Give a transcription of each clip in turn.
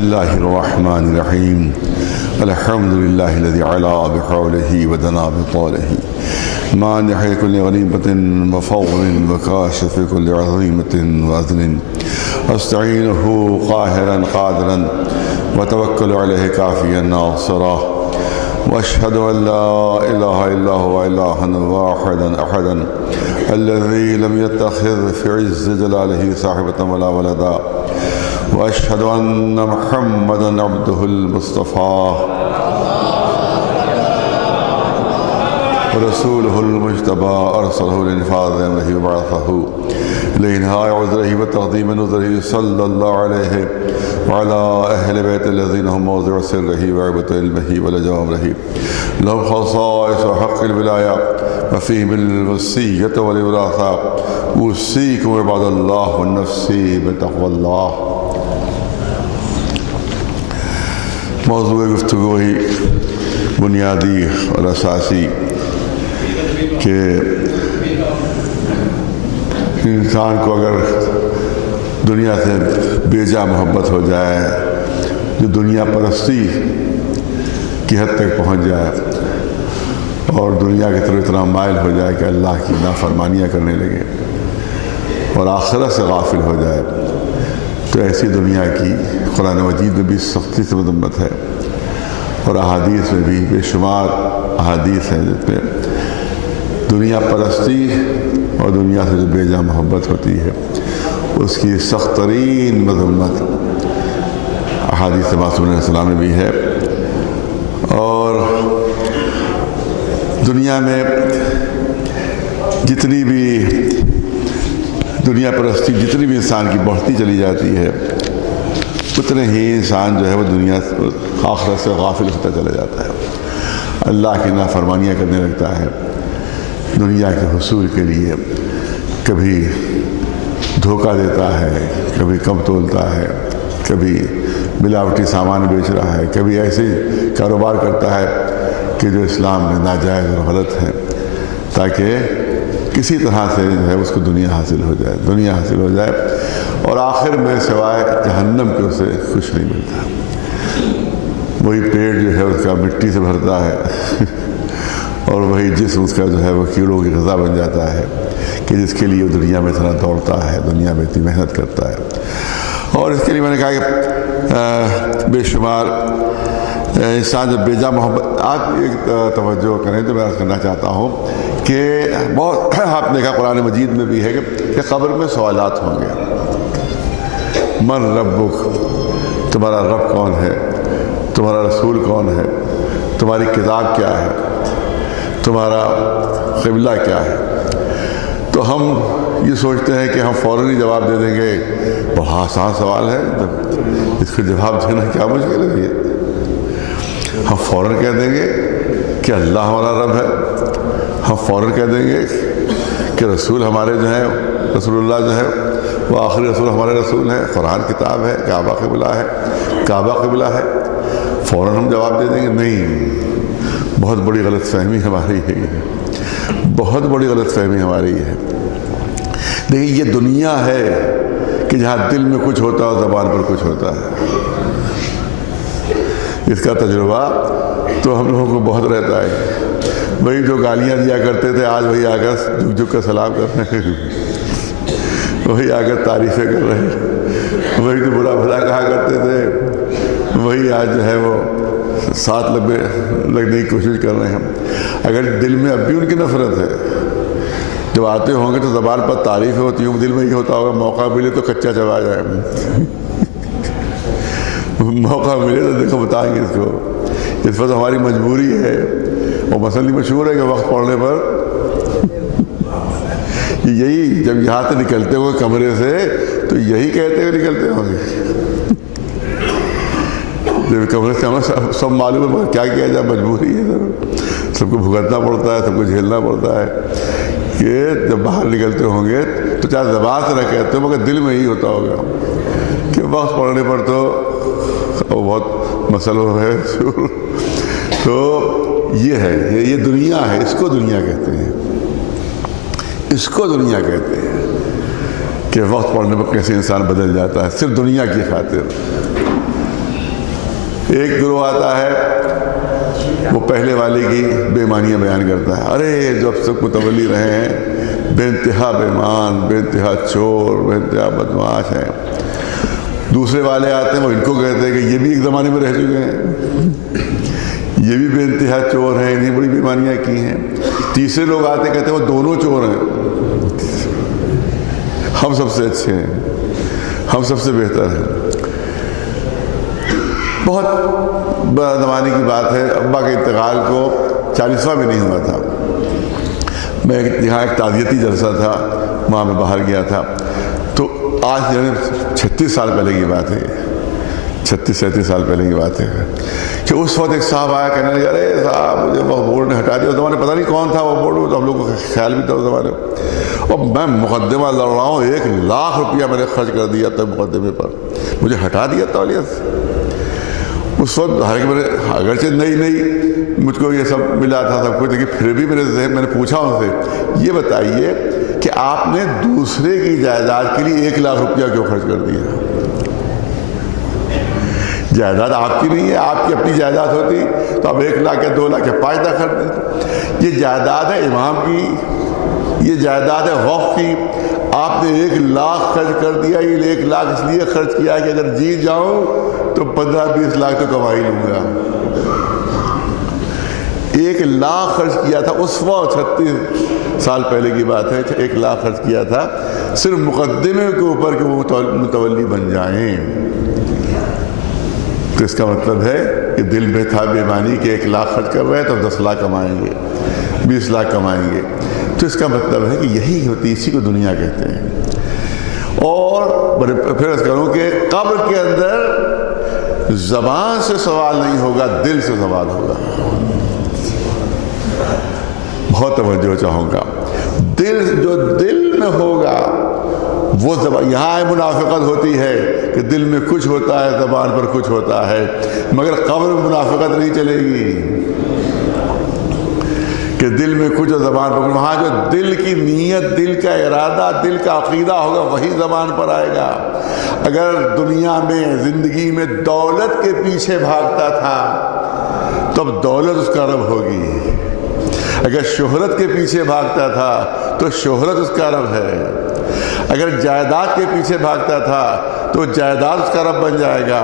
الله الرحمن الرحيم الحمد لله الذي علا بحوله ودنا بطوله مانح كل غنيمة وفضل وكاشف كل عظيمة وأذن أستعينه قاهرا قادرا وتوكل عليه كافيا ناصرا وأشهد أن لا إله إلا هو إلها واحدا أحدا الذي لم يتخذ في عز جلاله صاحبة ولا ولدا وأشهد أن محمدا عبده المصطفى ورسوله المجتبى أرسله لإنفاذ أمره وبعثه لإنهاء عذره وتقديم نذره صلى الله عليه وعلى أهل بيت الذين هم موضع سره وعبة علمه ولجأ أمره لهم خصائص وحق الولاية وفيهم الوصية والوراثة أوصيكم عباد الله والنفسي بتقوى الله. موضوع گفتگو ہی بنیادی اور اساسی کہ انسان کو اگر دنیا سے بے جا محبت ہو جائے، جو دنیا پرستی کی حد تک پہنچ جائے اور دنیا کی طرف اتنا مائل ہو جائے کہ اللہ کی نافرمانیاں کرنے لگے اور آخرت سے غافل ہو جائے، تو ایسی دنیا کی قرآن مجید میں بھی سختی سے مذمت ہے اور احادیث میں بھی بے شمار احادیث ہیں جس میں دنیا پرستی اور دنیا سے جو بے جا محبت ہوتی ہے اس کی سخت ترین مذمت احادیث معصوم علیہ السلام میں بھی ہے. اور دنیا میں جتنی بھی دنیا پرستی جتنی بھی انسان کی بڑھتی چلی جاتی ہے اتنے ہی انسان جو ہے وہ دنیا آخرت سے غافل ہوتا چلا جاتا ہے، اللہ کی نافرمانیاں کرنے لگتا ہے، دنیا کے حصول کے لیے کبھی دھوکہ دیتا ہے، کبھی کم تولتا ہے، کبھی ملاوٹی سامان بیچ رہا ہے، کبھی ایسے کاروبار کرتا ہے کہ جو اسلام میں ناجائز اور غلط ہے تاکہ کسی طرح سے جو ہے اس کو دنیا حاصل ہو جائے اور آخر میں سوائے جہنم کے اسے کچھ نہیں ملتا. وہی پیٹ جو ہے اس کا مٹی سے بھرتا ہے اور وہی جسم اس کا جو ہے وہ کیڑوں کی غذا بن جاتا ہے کہ جس کے لیے وہ دنیا میں اتنا دوڑتا ہے، دنیا میں اتنی محنت کرتا ہے. اور اس کے لیے میں نے کہا کہ بے شمار انسان جب بے جا محبت. آپ ایک توجہ کریں تو میں عرض کرنا چاہتا ہوں کہ بہت آپ نے کہا قرآن مجید میں بھی ہے کہ قبر میں سوالات ہوں گے. من ربک، تمہارا رب کون ہے، تمہارا رسول کون ہے، تمہاری کتاب کیا ہے، تمہارا قبلہ کیا ہے. تو ہم یہ سوچتے ہیں کہ ہم فوراً ہی جواب دے دیں گے، بہت آسان سوال ہے، اس کو جواب دینا کیا مشکل ہے. ہم فوراً کہہ دیں گے کہ اللہ ہمارا رب ہے، ہم فوراً کہہ دیں گے کہ رسول ہمارے جو ہیں، رسول اللہ جو ہے وہ آخری رسول ہمارے رسول ہیں، قرآن کتاب ہے، کعبہ قبلہ ہے. فوراً ہم جواب دے دیں گے نہیں. بہت بڑی غلط فہمی ہماری ہے، بہت بڑی غلط فہمی ہماری ہے. دیکھیں یہ دنیا ہے کہ جہاں دل میں کچھ ہوتا ہے اور زبان پر کچھ ہوتا ہے. اس کا تجربہ تو ہم لوگوں کو بہت رہتا ہے. وہی جو گالیاں دیا کرتے تھے آج وہی آ کر جھک کر سلام کر رہے ہیں، وہی آ کر تعریفیں کر رہے ہیں. وہی جو برا بھلا کہا کرتے تھے وہی آج جو ہے وہ ساتھ لگنے کی کوشش کر رہے ہیں. اگر دل میں اب بھی ان کی نفرت ہے، جب آتے ہوں گے تو زبان پر تعریفیں ہوتی ہوں، دل میں یہ ہوتا ہوگا موقع ملے تو کچا چبا جائے. موقع ملے تو دیکھو بتائیں گے اس کو. اس پر ہماری مجبوری ہے. وہ مسئلہ مشہور ہے کہ وقت پڑھنے پر یہی جب یہاں سے نکلتے ہوئے کمرے سے تو یہی کہتے ہوئے نکلتے ہوں گے. جب کمرے سے ہمیں سب معلوم ہے کیا کیا جائے، مجبوری ہے، سب کو بھگتنا پڑتا ہے، سب کو جھیلنا پڑتا ہے کہ جب باہر نکلتے ہوں گے تو چاہے زبان سے نہ کہتے ہو مگر دل میں یہی ہوتا ہوگا کہ وقت پڑھنے پر تو بہت مسئلہ ہے. تو یہ ہے، یہ دنیا ہے، اس کو دنیا کہتے ہیں، اس کو دنیا کہتے ہیں کہ وقت پڑھنے پر کیسے انسان بدل جاتا ہے صرف دنیا کی خاطر. ایک گروہ آتا ہے وہ پہلے والے کی بے ایمانیاں بیان کرتا ہے، ارے جو اب تک متولی رہے ہیں بے انتہا بے ایمان، بے انتہا چور، بے انتہا بدمعاش ہیں۔ دوسرے والے آتے ہیں وہ ان کو کہتے ہیں کہ یہ بھی ایک زمانے میں رہ چکے ہیں، یہ بھی بے انتہا چور ہیں، انہیں بڑی بے ایمانیاں کی ہیں۔ تیسرے لوگ آتے ہیں کہتے ہیں وہ دونوں چور ہیں، ہم سب سے اچھے ہیں، ہم سب سے بہتر ہیں۔ بہت بڑا زمانے کی بات ہے، ابا کے انتقال کو 40واں بھی نہیں ہوا تھا، میں یہاں ایک تعزیتی جلسہ تھا، وہاں میں باہر گیا تھا، تو آج 36 سال پہلے کی بات ہے، 36-37 سال پہلے کی بات ہے کہ اس وقت ایک صاحب آیا کہنے لگا، ارے صاحب مجھے وہ بورڈ نے ہٹا دیا، اس زمانے پتہ نہیں کون تھا وہ بورڈ، ہم لوگ کو خیال بھی تھا اس زمانے میں، اور میں مقدمہ لڑ رہا ہوں، 1 لاکھ روپیہ میں نے خرچ کر دیا تھا مقدمے پر، مجھے ہٹا دیا تولیت سے۔ اس وقت حالانکہ میں نے اگرچہ نئی مجھ کو یہ سب ملا تھا سب کچھ، لیکن پھر بھی میں نے پوچھا ان سے، یہ بتائیے کہ آپ نے دوسرے کی جائیداد کے لیے 1 لاکھ روپیہ کیوں خرچ کر دیا؟ جائیداد آپ کی نہیں ہے، آپ کی اپنی جائیداد ہوتی تو اب 1 لاکھ یا 2 لاکھ یا 5 لاکھ خرچ دیتے۔ یہ جائیداد ہے امام کی، یہ جائیداد ہے غوث کی، آپ نے 1 لاکھ خرچ کر دیا۔ یہ 1 لاکھ اس لیے خرچ کیا کہ اگر جیت جاؤں تو 15-20 لاکھ تو کما ہی لوں گا۔ 1 لاکھ خرچ کیا تھا اس وقت، 36 سال پہلے کی بات ہے، 1 لاکھ خرچ کیا تھا صرف مقدمے کے اوپر کہ وہ متولی بن جائیں۔ تو اس کا مطلب ہے کہ دل میں تھا بے ایمانی کہ 1 لاکھ خرچ کر رہے ہیں تو 10 لاکھ کمائیں گے، 20 لاکھ کمائیں گے۔ تو اس کا مطلب ہے کہ یہی ہوتی، اسی کو دنیا کہتے ہیں۔ اور پھر اس کروں کہ قبر کے اندر زبان سے سوال نہیں ہوگا، دل سے سوال ہوگا۔ بہت توجہ چاہوں گا، جو دل میں ہوگا وہ زبان، یہاں منافقت ہوتی ہے کہ دل میں کچھ ہوتا ہے، زبان پر کچھ ہوتا ہے، مگر قبر میں منافقت نہیں چلے گی کہ دل میں کچھ اور زبان پر۔ وہاں جو دل کی نیت، دل کا ارادہ، دل کا عقیدہ ہوگا وہی زبان پر آئے گا۔ اگر دنیا میں، زندگی میں دولت کے پیچھے بھاگتا تھا تو اب دولت اس کا رب ہوگی، اگر شہرت کے پیچھے بھاگتا تھا تو شہرت اس کا رب ہے، اگر جائیداد کے پیچھے بھاگتا تھا تو جائیداد اس کا رب بن جائے گا،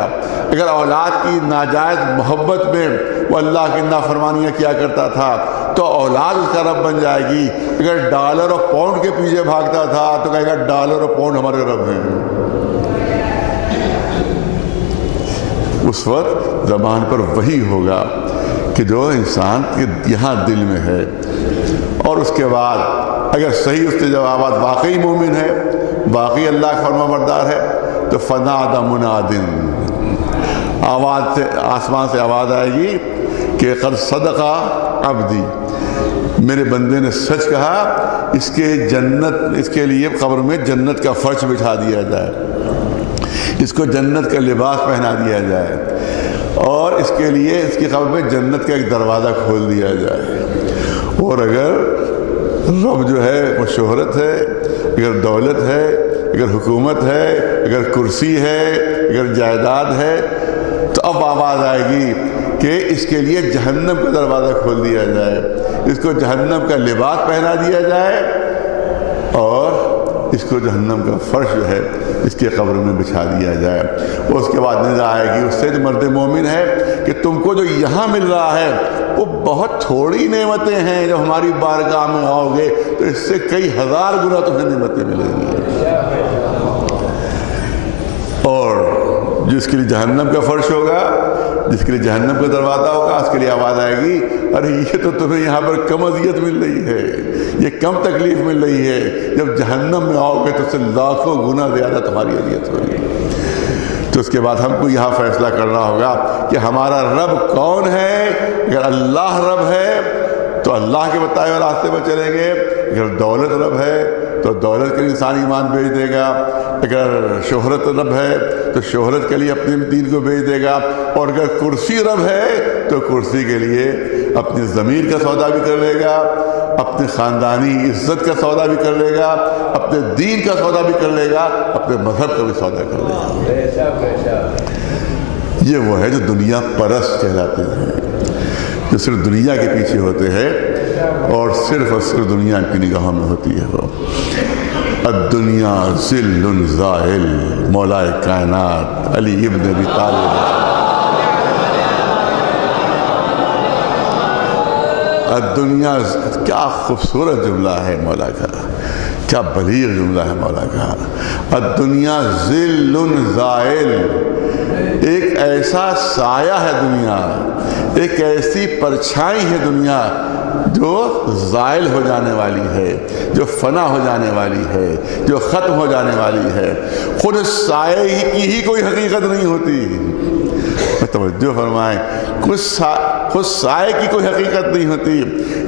اگر اولاد کی ناجائز محبت میں وہ اللہ کی نافرمانیاں کیا کرتا تھا تو اولاد اس کا رب بن جائے گی، اگر ڈالر اور پاؤنڈ کے پیچھے بھاگتا تھا تو کہے گا ڈالر اور پاؤنڈ ہمارے رب ہیں۔ اس وقت زبان پر وہی ہوگا کہ جو انسان یہاں دل میں ہے۔ اور اس کے بعد اگر صحیح اس کے جوابات واقعی مومن ہے، واقعی اللہ کا فرما بردار ہے، تو فنادى مناد، آواز سے، آسمان سے آواز آئے گی کہ قد صدق عبدی، میرے بندے نے سچ کہا، اس کے لیے قبر میں جنت کا فرش بچھا دیا جائے، اس کو جنت کا لباس پہنا دیا جائے، اور اس کے لیے اس کی قبر میں جنت کا ایک دروازہ کھول دیا جائے۔ اور اگر رب جو ہے وہ شہرت ہے، اگر دولت ہے، اگر حکومت ہے، اگر کرسی ہے، اگر جائیداد ہے، تو اب آواز آئے گی کہ اس کے لیے جہنم کا دروازہ کھول دیا جائے، اس کو جہنم کا لباس پہنا دیا جائے، اور اس کو جہنم کا فرش جو ہے اس کے قبر میں بچھا دیا جائے۔ اور اس کے بعد ندا آئے گی اس سے جو مرد مومن ہے کہ تم کو جو یہاں مل رہا ہے وہ بہت تھوڑی نعمتیں ہیں، جب ہماری بارگاہ میں آؤ گے تو اس سے کئی ہزار گنا تمہیں نعمتیں ملیں گی۔ اور جس کے لیے جہنم کا فرش ہوگا، جس کے لیے جہنم کا دروازہ ہوگا، اس کے لیے آواز آئے گی ارے یہ تو تمہیں یہاں پر کم اذیت مل رہی ہے، یہ کم تکلیف مل رہی ہے، جب جہنم میں آؤ گے تو اس سے لاکھوں گنا زیادہ تمہاری اذیت ہوگی۔ تو اس کے بعد ہم کو یہاں فیصلہ کرنا ہوگا کہ ہمارا رب کون ہے۔ اگر اللہ رب ہے تو اللہ کے بتائے ہوئے راستے پر چلیں گے، اگر دولت رب ہے تو دولت کے لیے انسان ایمان بھیج دے گا، اگر شہرت رب ہے تو شہرت کے لیے اپنے دین کو بھیج دے گا، اور اگر کرسی رب ہے تو کرسی کے لیے اپنی ضمیر کا سودا بھی کر لے گا، اپنے خاندانی عزت کا سودا بھی کر لے گا، اپنے دین کا سودا بھی کر لے گا، اپنے مذہب کا بھی سودا کر لے گا۔ یہ وہ ہے جو دنیا پرست کہلاتے ہیں، جو صرف دنیا کے پیچھے ہوتے ہیں اور صرف دنیا کی نگاہوں میں ہوتی ہے۔ وہ الدنیا ذل زائل، مولائے کائنات علی ابن ابی طالب۔ الدنیا، کیا خوبصورت جملہ ہے مولا کا، کیا بلیغ جملہ ہے مولا کا۔ الدنیا ذل زائل، ایک ایسا سایہ ہے دنیا، ایک ایسی پرچھائی ہے دنیا جو زائل ہو جانے والی ہے، جو فنا ہو جانے والی ہے، جو ختم ہو جانے والی ہے۔ خود سائے کی ہی کوئی حقیقت نہیں ہوتی۔ توجہ فرمائیں، خود سائے کی کوئی حقیقت نہیں ہوتی،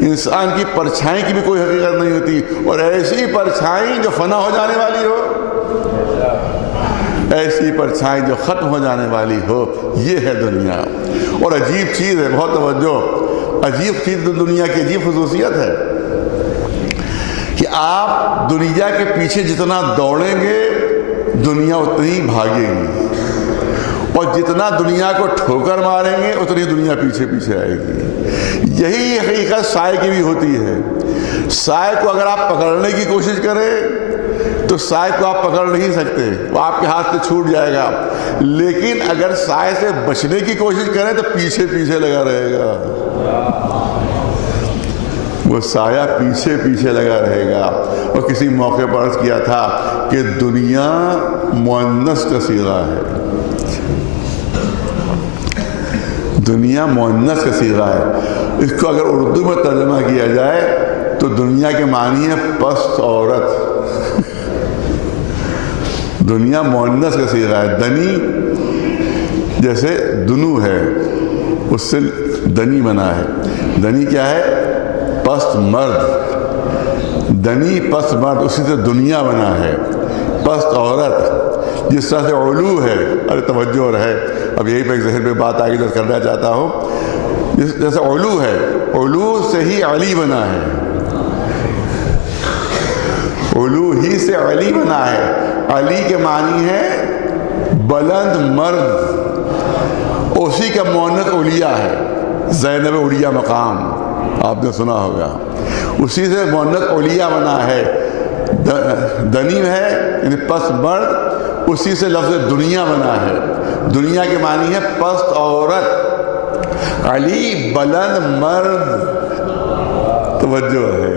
انسان کی پرچھائی کی بھی کوئی حقیقت نہیں ہوتی، اور ایسی پرچھائی جو فنا ہو جانے والی ہو، ایسی پرچھائی جو ختم ہو جانے والی ہو، یہ ہے دنیا۔ اور عجیب چیز ہے، بہت توجہ، عجیب چیز دنیا کی عجیب خصوصیت ہے کہ آپ دنیا کے پیچھے جتنا دوڑیں گے دنیا اتنی بھاگے گی، اور جتنا دنیا کو ٹھوکر ماریں گے اتنی دنیا پیچھے پیچھے آئے گی۔ یہی حقیقت سائے کی بھی ہوتی ہے۔ سائے کو اگر آپ پکڑنے کی کوشش کریں تو سائے کو آپ پکڑ نہیں سکتے، وہ آپ کے ہاتھ سے چھوٹ جائے گا، لیکن اگر سائے سے بچنے کی کوشش کریں تو پیچھے پیچھے لگا رہے گا، وہ سایہ پیچھے پیچھے لگا رہے گا۔ اور کسی موقع پر عرض کیا تھا کہ دنیا مؤنث کا صیغہ ہے، دنیا مؤنث کا صیغہ ہے۔ اس کو اگر اردو میں ترجمہ کیا جائے تو دنیا کے معنی ہے پست عورت۔ دنیا مؤنث کا صیغہ ہے۔ دنی جیسے دنو ہے، اس سے دنی بنا ہے۔ دنی کیا ہے؟ پست مرد۔ دنی پست مرد، اسی سے دنیا بنا ہے، پست عورت۔ جس طرح سے علو ہے، ارے توجہ رہے، اب یہی پہ ایک ذہن پہ بات آگے جو کرنا چاہتا ہوں، جیسے علو ہے، علو سے ہی علی بنا ہے، علو ہی سے علی بنا ہے۔ علی کے معنی ہے بلند مرد، اسی کا مؤنث علیا ہے، زینب علیا مقام آپ نے سنا ہوگا، اسی سے مؤنث علیا بنا ہے۔ دنی ہے یعنی پست مرد، اسی سے لفظ دنیا بنا ہے۔ دنیا کے معنی ہے پست عورت۔ علی بلند مرد، توجہ ہے،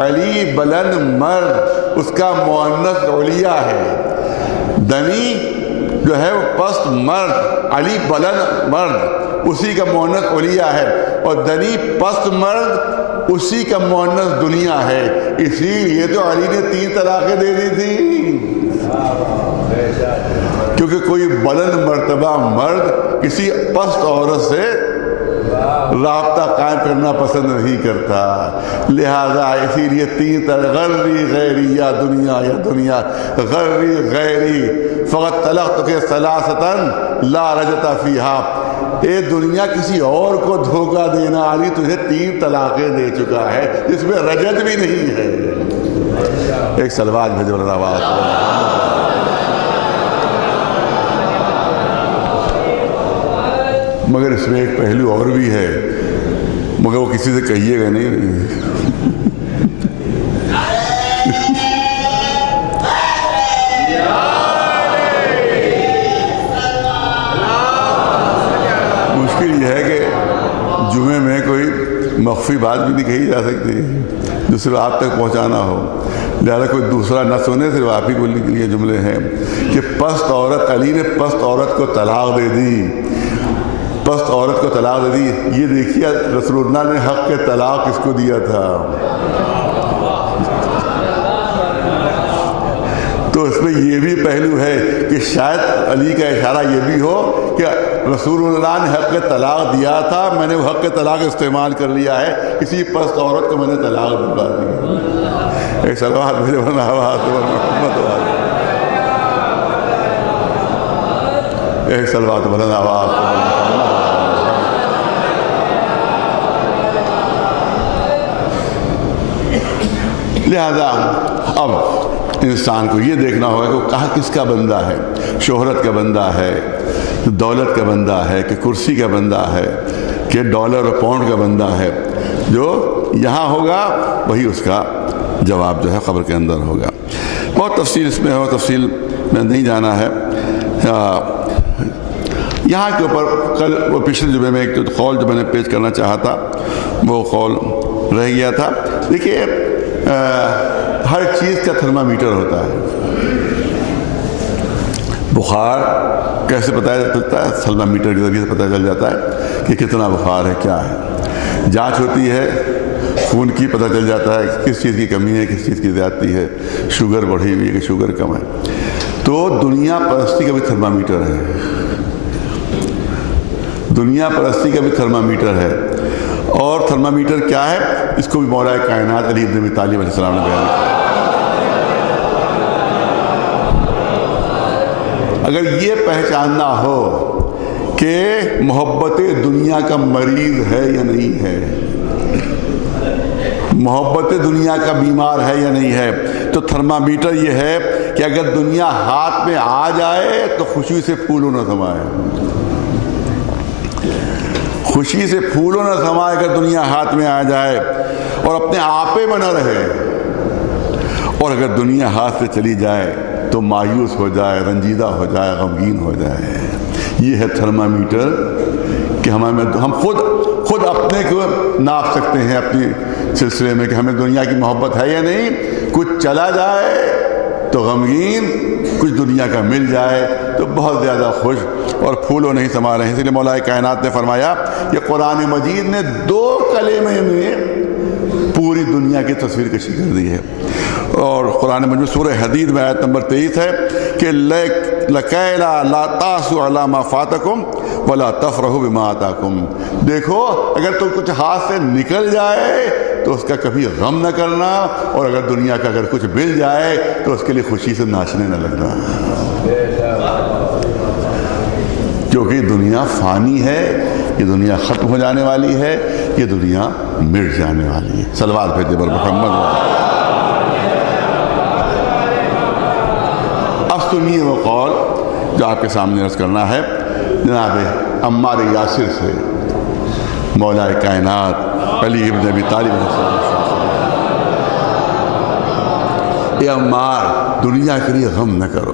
علی بلند مرد، اس کا مؤنث علیا ہے۔ دنی جو ہے وہ پست مرد، علی بلند مرد، اسی کا مؤنث علیا ہے، اور دنی پست مرد، اسی کا مؤنث دنیا ہے۔ اسی لیے تو علی نے 3 طلاقیں دے دی تھی، کیونکہ کوئی بلند مرتبہ مرد کسی پست عورت سے رابطہ قائم کرنا پسند نہیں کرتا، لہذا اسی لیے 3 طلاق، غری غیری یا دنیا، غری غیری فقط طلقت کے ثلاثتاً لا رجت فیہا، اے دنیا کسی اور کو دھوکہ دینا، علی تجھے 3 طلاقیں دے چکا ہے جس میں رجت بھی نہیں ہے۔ ایک سلوات بھیجو آواز، مگر اس میں ایک پہلو اور بھی ہے، مگر وہ کسی سے کہیے گا نہیں۔ مشکل یہ ہے کہ جمعے میں کوئی مخفی بات بھی نہیں کہی جا سکتی جو صرف آپ تک پہنچانا ہو، لہذا کوئی دوسرا نہ سنے، صرف آپ ہی کو لیے جملے ہیں کہ پست عورت، علی نے پست عورت کو طلاق دے دی، پست عورت کو طلاق دے دی۔ یہ دیکھیے رسول اللہ نے حق کے طلاق کس کو دیا تھا، تو اس میں یہ بھی پہلو ہے کہ شاید علی کا اشارہ یہ بھی ہو کہ رسول اللہ نے حق کے طلاق دیا تھا، میں نے وہ حق کے طلاق استعمال کر لیا ہے، کسی پست عورت کو میں نے طلاق دلا دی۔ ایک سلوات بھیجو محمد، ایک سلوات بلند آواز۔ لہذا اب انسان کو یہ دیکھنا ہوگا کہ وہ کہاں کس کا بندہ ہے، شہرت کا بندہ ہے، دولت کا بندہ ہے، کہ کرسی کا بندہ ہے، کہ ڈالر اور پاؤنڈ کا بندہ ہے۔ جو یہاں ہوگا وہی اس کا جواب جو ہے قبر کے اندر ہوگا۔ بہت تفصیل اس میں ہے، تفصیل میں نہیں جانا ہے۔ یہاں کے اوپر کل وہ پچھلے جمعے میں ایک قول جو میں نے پیش کرنا چاہا تھا وہ قول رہ گیا تھا۔ دیکھیے ہر چیز کا تھرمامیٹر ہوتا ہے۔ بخار کیسے پتہ چلتا ہے؟ تھرمامیٹر کے ذریعے سے پتہ چل جاتا ہے کہ کتنا بخار ہے، کیا ہے۔ جانچ ہوتی ہے خون کی، پتہ چل جاتا ہے کس چیز کی کمی ہے، کس چیز کی زیادتی ہے، شوگر بڑھی ہوئی ہے کہ شوگر کم ہے۔ تو دنیا پرستی کا بھی تھرمامیٹر ہے، دنیا پرستی کا بھی تھرمامیٹر ہے۔ اور تھرمامیٹر کیا ہے؟ اس کو بھی مولا کائنات علی بن ابی طالب علیہ السلام نے بیان کیا۔ اگر یہ پہچاننا ہو کہ محبت دنیا کا مریض ہے یا نہیں ہے، محبت دنیا کا بیمار ہے یا نہیں ہے، تو تھرمامیٹر یہ ہے کہ اگر دنیا ہاتھ میں آ جائے تو خوشی سے پھولوں نہ سمائے، خوشی سے پھولوں نہ سمائے اگر دنیا ہاتھ میں آ جائے، اور اپنے آپے میں نہ رہے۔ اور اگر دنیا ہاتھ سے چلی جائے تو مایوس ہو جائے، رنجیدہ ہو جائے، غمگین ہو جائے۔ یہ ہے تھرمامیٹر کہ ہم خود اپنے کو ناپ سکتے ہیں اپنی سلسلے میں کہ ہمیں دنیا کی محبت ہے یا نہیں۔ کچھ چلا جائے تو غمگین، کچھ دنیا کا مل جائے تو بہت زیادہ خوش، اور پھولوں نہیں سما رہے ہیں۔ اسی لیے مولا کائنات نے فرمایا کہ قرآن مجید نے 2 کلمے میں پوری دنیا کی تصویر کشی کر دی ہے۔ اور قرآن مجید سورہ حدید میں آیت نمبر 23 ہے کہ لَكَيْ لَا تَأْسُوا عَلَىٰ مَا فَاتَكُمْ وَلَا تَفْرَحُوا بِمَا آتَاكُمْ۔ دیکھو اگر تو کچھ ہاتھ سے نکل جائے تو اس کا کبھی غم نہ کرنا، اور اگر دنیا کا اگر کچھ مل جائے تو اس کے لیے خوشی سے ناچنے نہ لگنا، کیونکہ دنیا فانی ہے، یہ دنیا ختم ہو جانے والی ہے، یہ دنیا مٹ جانے والی ہے۔ صلوات بھیجے بر محمد۔ اب سنیے وہ قول جو آپ کے سامنے عرض کرنا ہے جناب عمار یاسر سے، مولا کائنات علی بن ابی طالب علیہ السلام۔ اے عمار، دنیا کے لیے غم نہ کرو،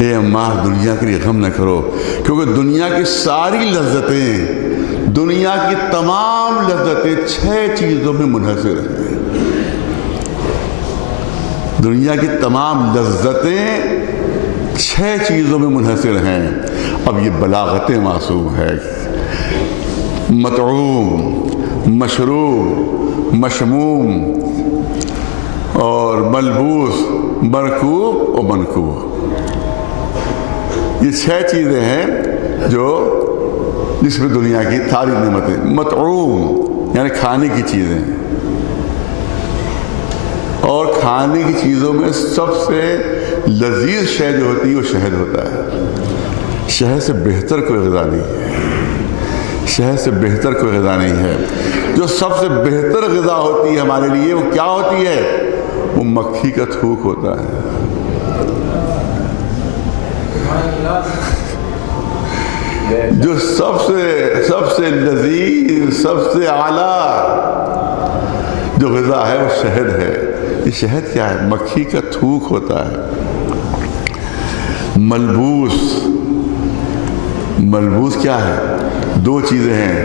اے عمار دنیا کے لیے غم نہ کرو، کیونکہ دنیا کی ساری لذتیں، دنیا کی تمام لذتیں 6 چیزوں میں منحصر ہیں۔ دنیا کی تمام لذتیں 6 چیزوں میں منحصر ہیں۔ اب یہ بلاغت معصوم ہے، مطعوم، مشروب، مشموم اور ملبوس، مرکوب اور منکوب، یہ 6 چیزیں ہیں جو جس میں دنیا کی ساری نعمتیں۔ مطعوم یعنی کھانے کی چیزیں، اور کھانے کی چیزوں میں سب سے لذیذ شے جو ہوتی ہے وہ شہد ہوتا ہے۔ شہد سے بہتر کوئی غذا نہیں ہے، شہد سے بہتر کوئی غذا نہیں ہے۔ جو سب سے بہتر غذا ہوتی ہے ہمارے لیے وہ کیا ہوتی ہے؟ وہ مکھی کا تھوک ہوتا ہے۔ جو سب سے لذیذ، سب سے اعلیٰ جو غذا ہے وہ شہد ہے۔ یہ شہد کیا ہے؟ مکھی کا تھوک ہوتا ہے۔ ملبوس کیا ہے؟ 2 چیزیں ہیں،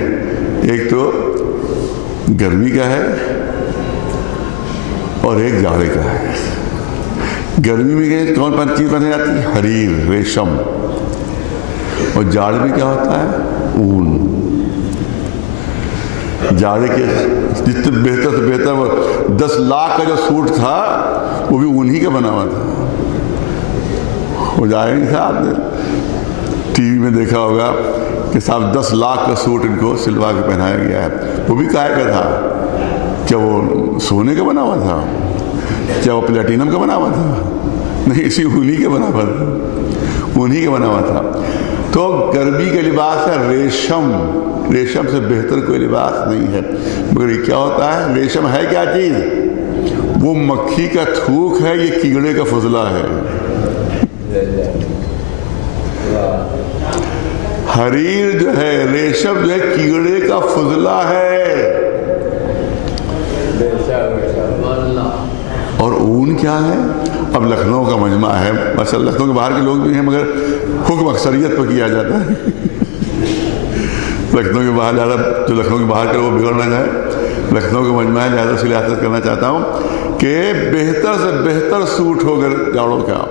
ایک تو گرمی کا ہے اور ایک جاڑے کا ہے۔ گرمی میں کون چیز بنائی جاتی ہے؟ حریر، ریشم، اور جاڑے میں کیا ہوتا ہے؟ اون۔ جاڑے کے جتنے بہتر سے بہتر، وہ 10 لاکھ کا جو سوٹ تھا وہ بھی اون ہی کا بنا ہوا تھا۔ وہ جائے نہیں تھا، آپ نے ٹی وی میں دیکھا ہوگا کہ صاحب 10 لاکھ کا سوٹ ان کو سلوا کے پہنایا گیا ہے۔ وہ بھی کائے کا تھا؟ کیا وہ سونے کا بنا ہوا تھا؟ کیا وہ پلیٹینم کا بنا ہوا تھا؟ نہیں، اسی اونی کا بنا ہوا تھا، اونی کا بنا ہوا تھا۔ تو گرمی کے لباس ہے ریشم، ریشم سے بہتر کوئی لباس نہیں ہے۔ مگر یہ کیا ہوتا ہے؟ ریشم ہے کیا چیز؟ وہ مکھی کا تھوک ہے، یہ کیڑے کا فضلہ ہے۔ حریر جو ہے، ریشم جو ہے، کیڑے کا فضلہ ہے۔ اور اون کیا ہے؟ اب لکھنؤ کا مجمع ہے، مثلا لکھنؤ کے باہر کے لوگ بھی ہیں، مگر حکم اکثریت پر کیا جاتا ہے۔ لکھنؤ کے باہر زیادہ، جو لکھنؤ کے باہر کے وہ بگڑ نہ جائے، لکھنؤ کا مجمع ہے، لہٰذا اس کی لحاظ کرنا چاہتا ہوں کہ بہتر سے بہتر سوٹ ہو گئے جاڑوں کا،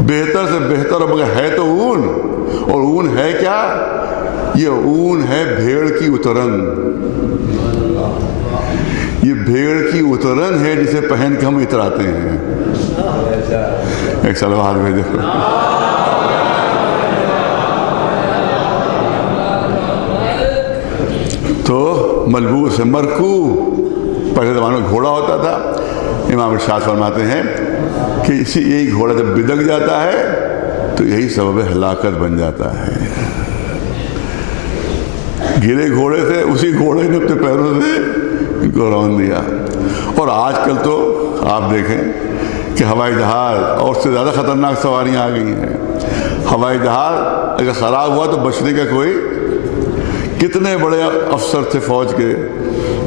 بہتر سے بہتر، مگر ہے تو اون، اور اون ہے کیا؟ یہ اون ہے بھیڑ کی اترن، یہ بھیڑ کی اترن ہے جسے پہن کے ہم اتراتے ہیں۔ ایک سلوات میں دیکھو، تو ملبوس ہے، مرکوب، پہلے زمانے میں گھوڑا ہوتا تھا۔ امام ارشاد فرماتے ہیں کہ یہی گھوڑا جب بدک جاتا ہے تو یہی سبب ہلاکت بن جاتا ہے۔ گرے گھوڑے سے، اسی گھوڑے نے اپنے پیروں سے ان کو رون دیا۔ اور آج کل تو آپ دیکھیں کہ ہوائی جہاز اور سے زیادہ خطرناک سواریاں آ گئی ہیں۔ ہوائی جہاز اگر خراب ہوا تو بچنے کا کوئی، کتنے بڑے افسر تھے فوج کے،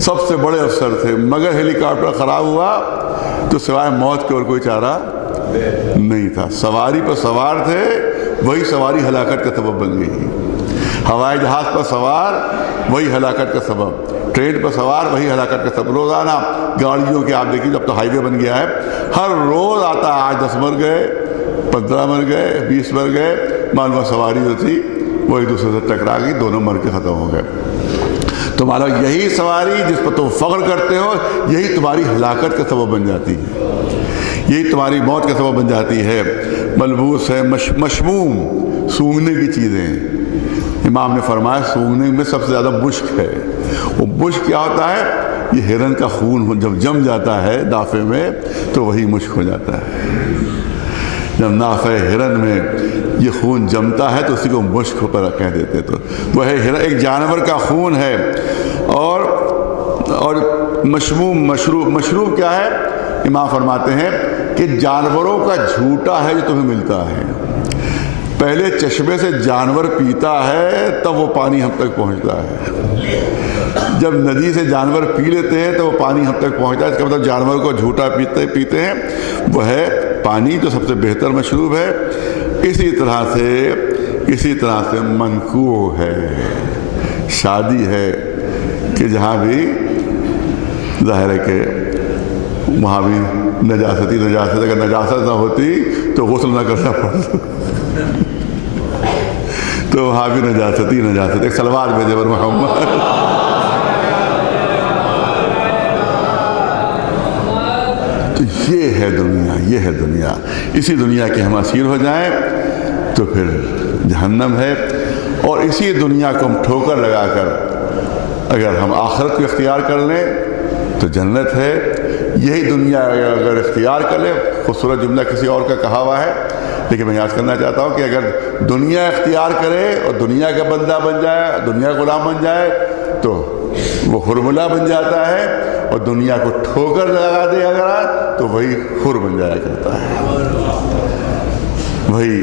سب سے بڑے افسر تھے، مگر ہیلی کاپٹر خراب ہوا تو سوائے موت کے اور کوئی چارہ نہیں تھا۔ سواری پر سوار تھے، وہی سواری ہلاکت کا سبب بن گئی۔ ہوائی جہاز پر سوار، وہی ہلاکت کا سبب۔ ٹرین پر سوار، وہی ہلاکت کا سبب۔ روزانہ گاڑیوں کے آپ دیکھیے، اب تو ہائی وے بن گیا ہے، ہر روز آتا ہے، آج 10 مر گئے، 15 مر گئے، 20 مر گئے، معلوم سواری جو تھی وہ ایک دوسرے سے ٹکرا گئی، دونوں مر کے ختم ہو گئے۔ تو معلوم یہی سواری جس پر تم فخر کرتے ہو، یہی تمہاری ہلاکت کا سبب بن جاتی ہے، یہی تمہاری موت کا سبب بن جاتی ہے۔ ملبوس ہے، مشموم، سونگنے کی چیزیں۔ امام نے فرمایا سونگنے میں سب سے زیادہ مشک ہے۔ وہ مشک کیا ہوتا ہے؟ یہ ہرن کا خون جب جم جاتا ہے نافے میں تو وہی مشک ہو جاتا ہے۔ جب نافع ہرن میں یہ خون جمتا ہے تو اسی کو مشک پر کہہ دیتے، تو وہ ہے ہرن، ایک جانور کا خون ہے۔ اور مشموم، مشروب کیا ہے؟ امام فرماتے ہیں کہ جانوروں کا جھوٹا ہے جو تمہیں ملتا ہے۔ پہلے چشمے سے جانور پیتا ہے تب وہ پانی ہم تک پہنچتا ہے۔ جب ندی سے جانور پی لیتے ہیں تو وہ پانی ہم تک پہنچتا ہے۔ اس کا مطلب جانور کو جھوٹا پیتے ہیں، وہ ہے پانی جو سب سے بہتر مشروب ہے۔ اسی طرح سے منکوح ہے، شادی ہے، کہ جہاں بھی ظاہر ہے کہ وہاں بھی نجاست، اگر نجاست نہ ہوتی تو غسل نہ کرنا پڑتا، تو وہاں بھی نجاست۔ ایک سلوات بھیجے بر محمد۔ تو یہ ہے دنیا، اسی دنیا کے ہم اسیر ہو جائیں تو پھر جہنم ہے، اور اسی دنیا کو ہم ٹھوکر لگا کر اگر ہم آخرت کو اختیار کر لیں تو جنت ہے۔ یہی دنیا اگر اختیار کر لیں، خوبصورت جملہ کسی اور کا کہا ہوا ہے، لیکن میں یاد کرنا چاہتا ہوں کہ اگر دنیا اختیار کرے اور دنیا کا بندہ بن جائے، دنیا کا غلام بن جائے تو وہ حرملا بن جاتا ہے، اور دنیا کو ٹھوکر لگا دے اگر تو وہی حر بن جایا کرتا ہے۔ وہی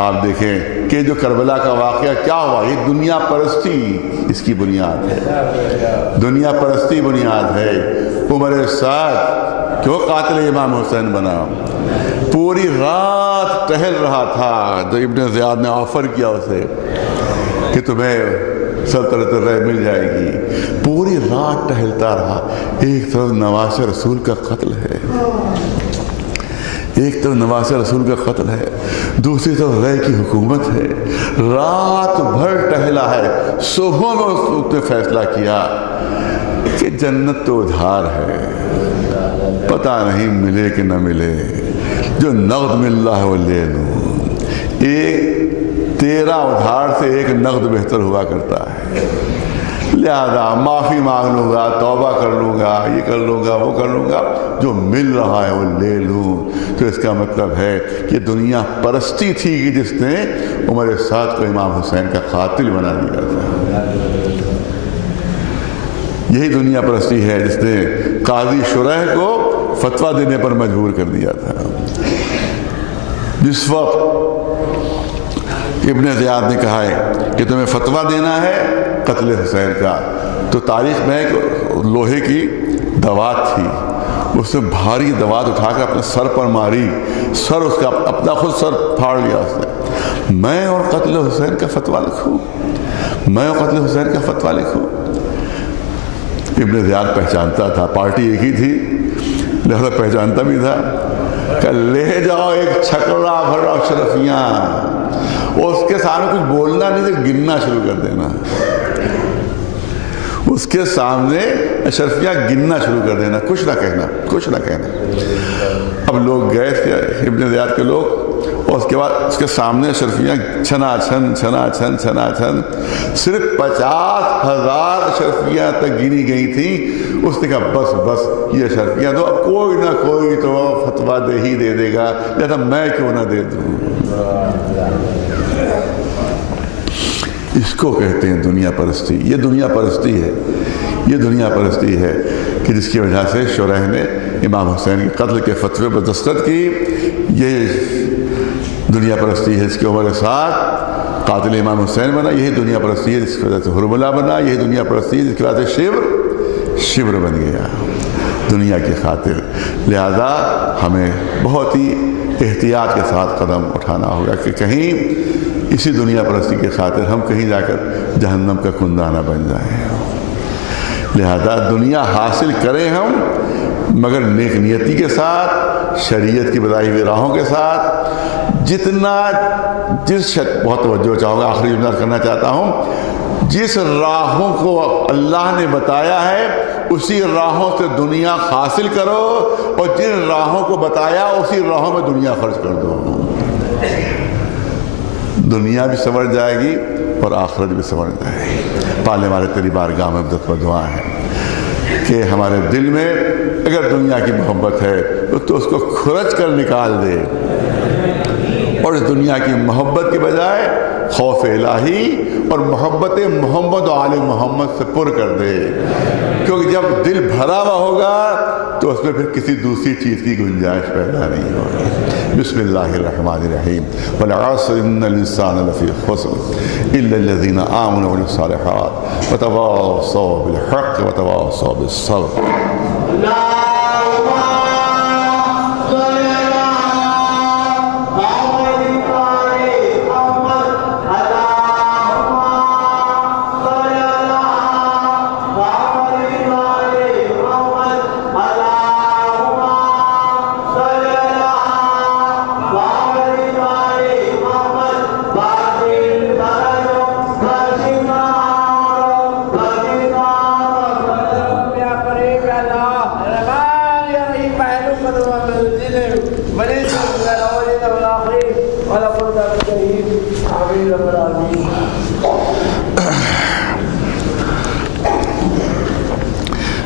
آپ دیکھیں کہ جو کربلا کا واقعہ کیا ہوا، یہ دنیا پرستی اس کی بنیاد ہے، دنیا پرستی بنیاد ہے۔ عمر سعد کیوں قاتل امام حسین بنا؟ پوری رات ٹہل رہا تھا، جو ابن زیاد نے آفر کیا اسے کہ تمہیں سلطنت رہ مل جائے گی، پوری رات ٹہلتا رہا۔ ایک طرف نواز رسول کا قتل ہے، ایک طرف نواز رسول کا قتل ہے، دوسری طرف رے کی حکومت ہے۔ رات بھر ٹہلا ہے، صبح میں اس نے فیصلہ کیا کہ جنت تو ادھار ہے، پتہ نہیں ملے کہ نہ ملے، جو نقد مل رہا ہے وہ لے لوں۔ ایک تیرا ادھار سے ایک نقد بہتر ہوا کرتا ہے، لہذا معافی مانگ لوں گا، توبہ کر لوں گا، یہ کر لوں گا، وہ کر لوں گا، جو مل رہا ہے وہ لے لوں۔ تو اس کا مطلب ہے کہ دنیا پرستی تھی کہ جس نے عمر سعد کو امام حسین کا قاتل بنا دیا تھا۔ یہی دنیا پرستی ہے جس نے قاضی شریح کو فتویٰ دینے پر مجبور کر دیا تھا۔ جس وقت ابن زیاد نے کہا ہے کہ تمہیں فتویٰ دینا ہے قتل حسین کا، تو تاریخ میں ایک لوہے کی دوات تھی، اس نے بھاری دوات اٹھا کر اپنے سر پر ماری، سر اس کا اپنا خود سر پھاڑ لیا اس نے۔ میں اور قتل حسین کا فتویٰ لکھوں، میں اور قتل حسین کا فتویٰ لکھوں۔ ابن زیاد پہچانتا تھا، پارٹی ایک ہی تھی لہذا پہچانتا بھی تھا کہ لے جاؤ ایک چھکڑا بھرا اشرفیاں، اس کے سامنے کچھ بولنا نہیں تو گننا شروع کر دینا، اس کے سامنے اشرفیاں گننا شروع کر دینا، کچھ نہ کہنا، کچھ نہ کہنا۔ اب لوگ گئے تھے ابن زیاد کے لوگ، اور اس کے بعد اس کے سامنے اشرفیاں چھنا چھن چھنا چھن چھنا چھن، صرف 50,000 اشرفیاں تک گنی گئی تھیں۔ اس نے کہا بس بس یہ اشرفیاں دو، اب کوئی نہ کوئی تو فتویٰ دے ہی دے دے گا، لہذا میں کیوں نہ دے دوں۔ اس کو کہتے ہیں دنیا پرستی۔ یہ دنیا پرستی ہے، یہ دنیا پرستی ہے کہ جس کی وجہ سے شرح نے امام حسین کے قتل کے فتوے پر دستخط کی۔ یہ دنیا پرستی ہے جس کی عمر ساتھ قاتل امام حسین بنا، یہی دنیا پرستی ہے جس کی وجہ سے حرملہ بنا، یہی دنیا پرستی ہے جس کی وجہ سے شبر بن گیا دنیا کی خاطر۔ لہذا ہمیں بہت ہی احتیاط کے ساتھ قدم اٹھانا ہوگا کہ کہیں اسی دنیا پرستی کی خاطر ہم کہیں جا کر جہنم کا کنواں نہ بن جائیں۔ لہذا دنیا حاصل کریں ہم، مگر نیک نیتی کے ساتھ، شریعت کی بتائی ہوئی راہوں کے ساتھ، بہت توجہ چاہوں گا، آخری جملہ کرنا چاہتا ہوں، جس راہوں کو اللہ نے بتایا ہے اسی راہوں سے دنیا حاصل کرو، اور جن راہوں کو بتایا اسی راہوں میں دنیا خرچ کر دو۔ دنیا بھی سنور جائے گی اور آخرت بھی سنور جائے گی۔ پالنے والے تیری بارگاہ میں عبادت و دعا ہے کہ ہمارے دل میں اگر دنیا کی محبت ہے تو اس کو کھرچ کر نکال دے، اور اس دنیا کی محبت کے بجائے خوف الہی اور محبت محمد و آل محمد سے پر کر دے، کیونکہ جب دل بھرا ہوا ہوگا تو اس میں پھر کسی دوسری چیز کی گنجائش پیدا نہیں ہوگی۔ بسم اللہ الرحمن الرحیم۔ والعصر ان الانسان لفی خسر الا الذین آمنوا وعملوا الصالحات وتواصوا بالحق وتواصوا بالصبر۔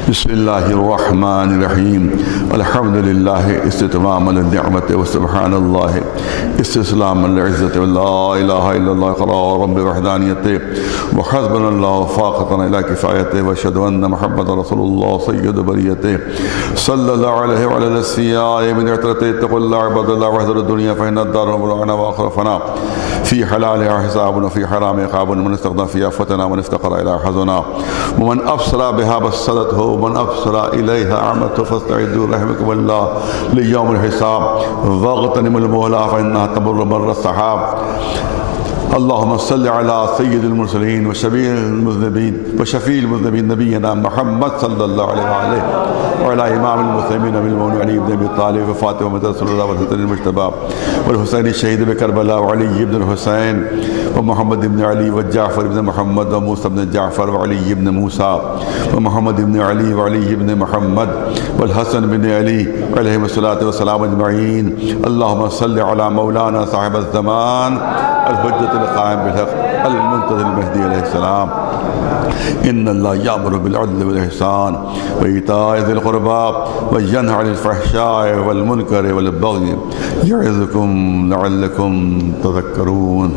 بسم اللہ الرحمن الرحیم۔ الحمد للہ استتمام النعمت وسبحان اللہ استسلام العزت لا الہ الا اللہ قرار رب وحدانیت وحسبنا اللہ فاقتنا الى کفایت واشهد ان محمد رسول اللہ سید بریت صلی اللہ علیہ وعلى السیاء من اعترت اتقوا اللہ عباد اللہ وحذر الدنیا فإن الدار مبلغنا وآخر فنا في حلالها حساب وفي حرام عقاب من استخدم في فتنا ومن افتقر إلى حزنا ومن أبصر بها بصرته ومن أبصر إليها أعمته فاستعدوا رحمكم الله ليوم الحساب واغتنموا المهلة فإنها تمر مر السحاب۔ اللهم صل على سيد المرسلين وشفيع المذنبين نبينا محمد صلى الله عليه وآله وعلى إمام المسلمين بالمؤمن علي بن أبي طالب وفاطمة رسول الله والحسن المجتبى والحسين الشهيد بكربلاء وعلي بن الحسين ومحمد بن علي وجعفر بن محمد وموسى بن جعفر وعلي بن موسى ومحمد بن علي وعلي بن محمد والحسن بن علي عليهم الصلاة والسلام أجمعين۔ اللهم صل على مولانا صاحب الزمان الحجة القائم بالحق المنتظر المهدي عليه السلام۔ إن الله يأمر بالعدل والإحسان وإيتاء ذي القربى وينهى عن الفحشاء والمنكر والبغي يعظكم لعلكم تذكرون۔